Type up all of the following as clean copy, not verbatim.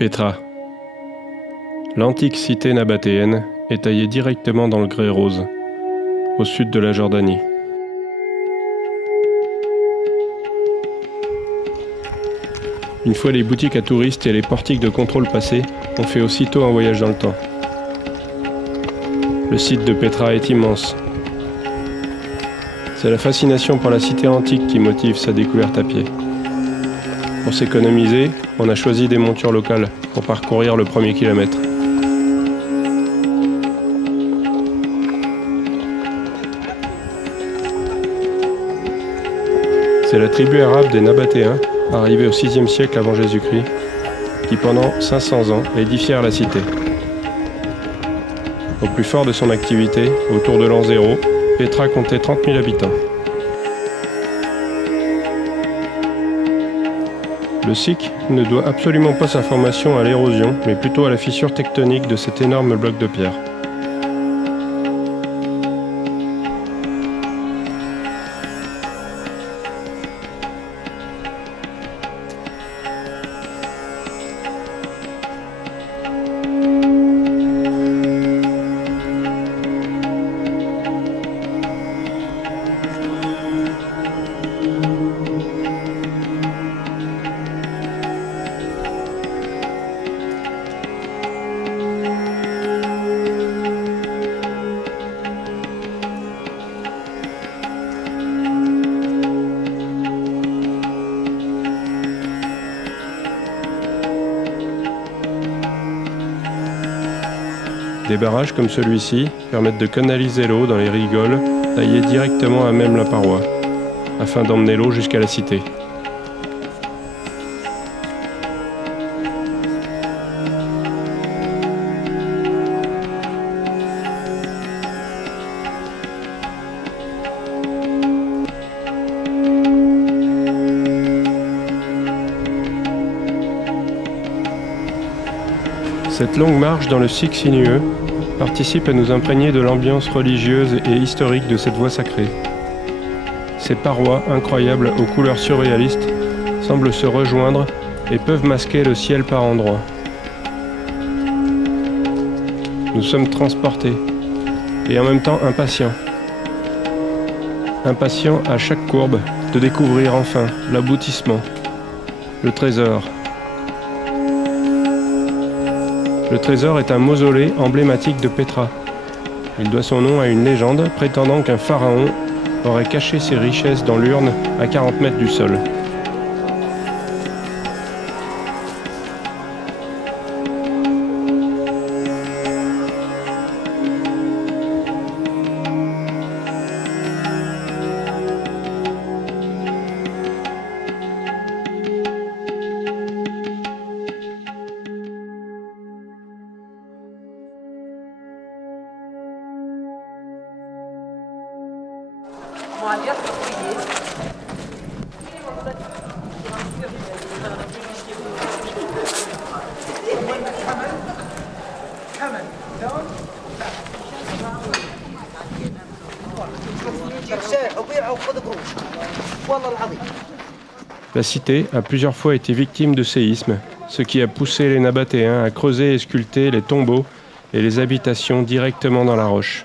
Petra. L'antique cité nabatéenne est taillée directement dans le grès rose, au sud de la Jordanie. Une fois les boutiques à touristes et les portiques de contrôle passés, on fait aussitôt un voyage dans le temps. Le site de Petra est immense. C'est la fascination pour la cité antique qui motive sa découverte à pied. Pour s'économiser, on a choisi des montures locales pour parcourir le premier kilomètre. C'est la tribu arabe des Nabatéens, arrivée au VIe siècle avant Jésus-Christ, qui pendant 500 ans édifièrent la cité. Au plus fort de son activité, autour de l'an 0, Petra comptait 30 000 habitants. Le SIC ne doit absolument pas sa formation à l'érosion, mais plutôt à la fissure tectonique de cet énorme bloc de pierre. Des barrages comme celui-ci permettent de canaliser l'eau dans les rigoles taillées directement à même la paroi, afin d'emmener l'eau jusqu'à la cité. Cette longue marche dans le SIC sinueux participe à nous imprégner de l'ambiance religieuse et historique de cette voie sacrée. Ces parois incroyables aux couleurs surréalistes semblent se rejoindre et peuvent masquer le ciel par endroits. Nous sommes transportés et en même temps impatients. Impatients à chaque courbe de découvrir enfin l'aboutissement, le trésor. Le trésor est un mausolée emblématique de Petra. Il doit son nom à une légende prétendant qu'un pharaon aurait caché ses richesses dans l'urne à 40 mètres du sol. La cité a plusieurs fois été victime de séismes, ce qui a poussé les Nabatéens à creuser et sculpter les tombeaux et les habitations directement dans la roche.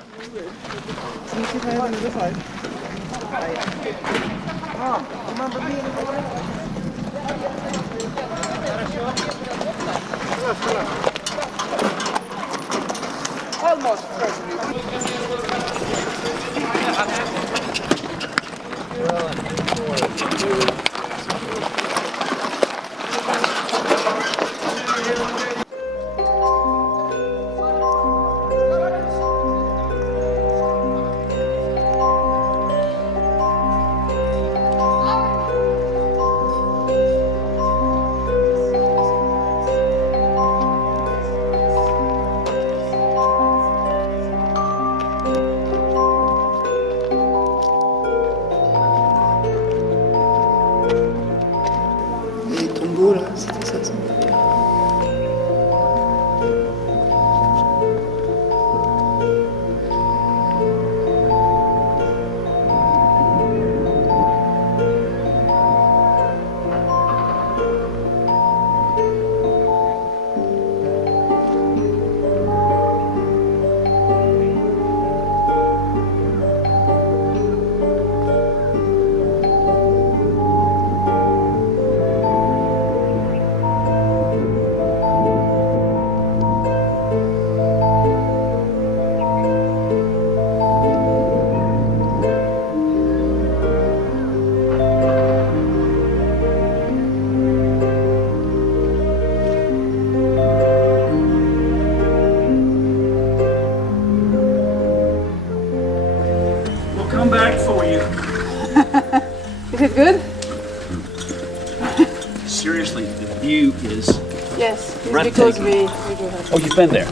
Is it good? Seriously, the view is... Yes, it's because Breathtaking. we do have. Oh, you've been there?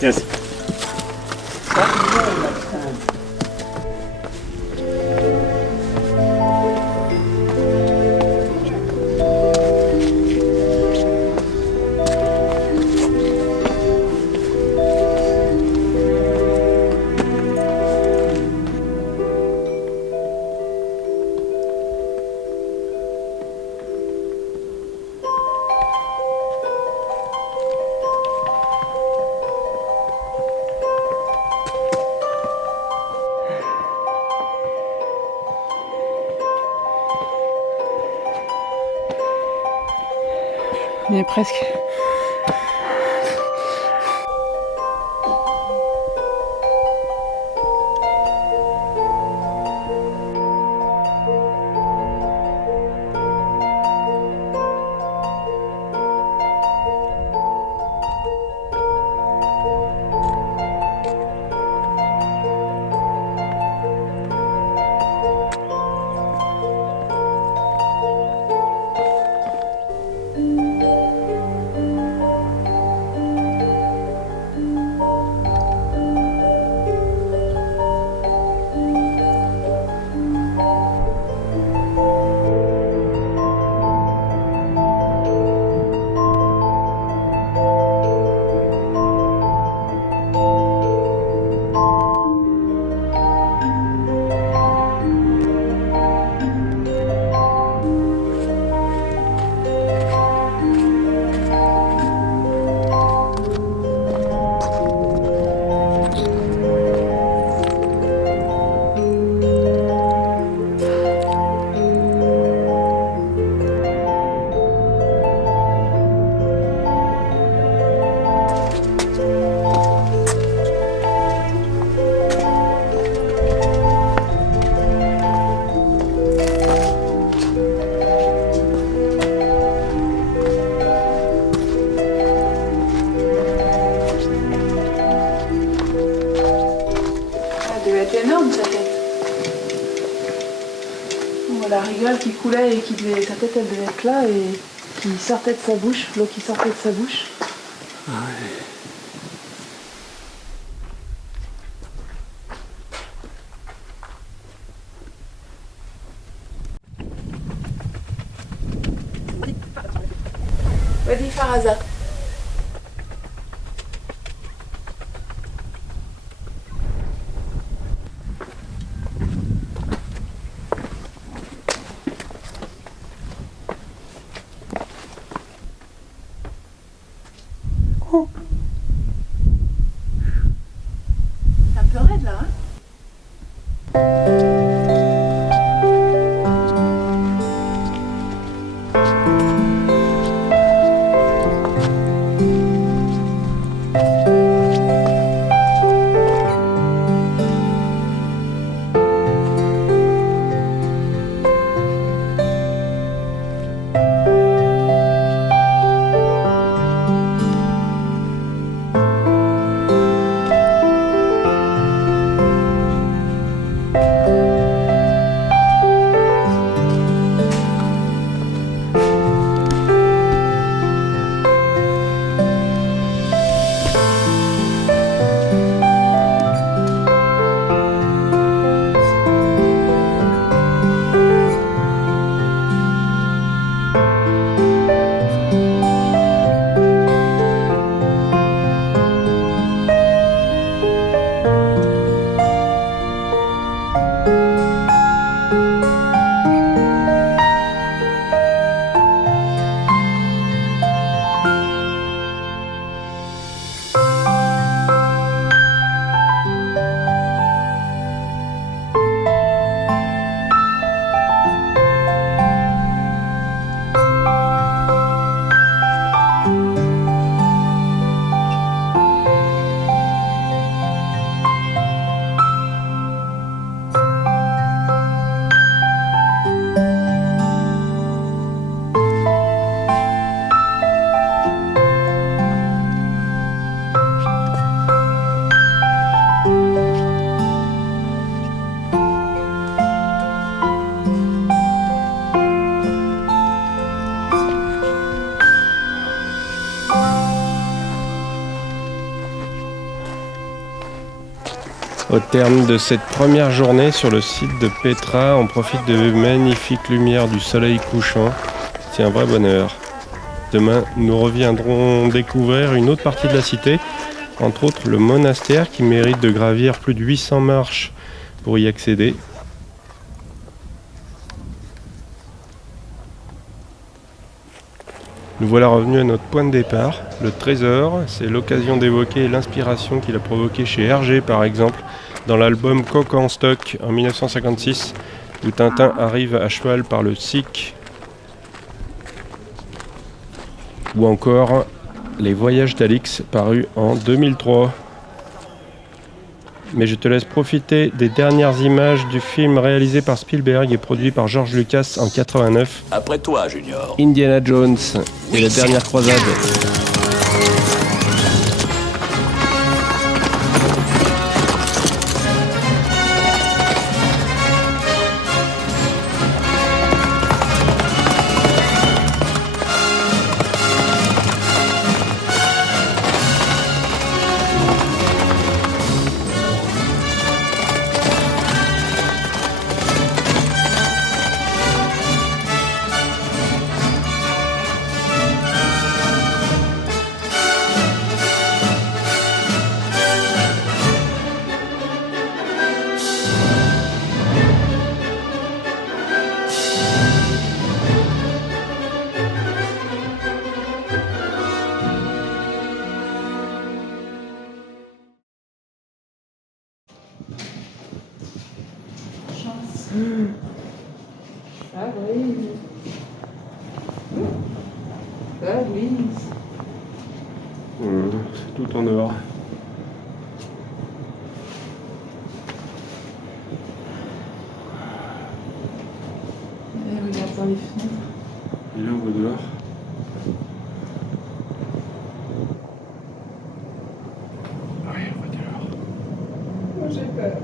Yes. On y est presque. Énorme sa tête. On la rigole qui coulait et sa tête elle devait être là et qui sortait de sa bouche, l'eau qui sortait de sa bouche. Ah ouais. Vas-y Faraza. C'est un peu raide là, hein? Au terme de cette première journée sur le site de Petra, on profite de magnifiques lumières du soleil couchant. C'est un vrai bonheur. Demain, nous reviendrons découvrir une autre partie de la cité, entre autres le monastère qui mérite de gravir plus de 800 marches pour y accéder. Nous voilà revenus à notre point de départ, le trésor. C'est l'occasion d'évoquer l'inspiration qu'il a provoquée chez Hergé par exemple, dans l'album Coq en stock en 1956, où Tintin arrive à cheval par le Sic. Ou encore Les Voyages d'Alix, paru en 2003. Mais je te laisse profiter des dernières images du film réalisé par Spielberg et produit par George Lucas en 89. Après toi, Junior. Indiana Jones et la dernière croisade. Ah oui. Ah oui. Tout en or. Regarde par les fenêtres. Et là, on va dehors. Oui, on va dehors. Moi j'ai peur.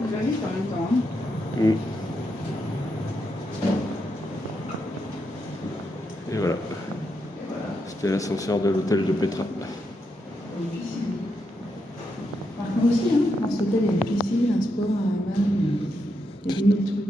Vous avez pas longtemps. Et voilà. C'était l'ascenseur de l'hôtel de Petra. Par contre aussi, hein, dans cet hôtel, il y a une piscine, un sport, un hammam, il y a des trucs.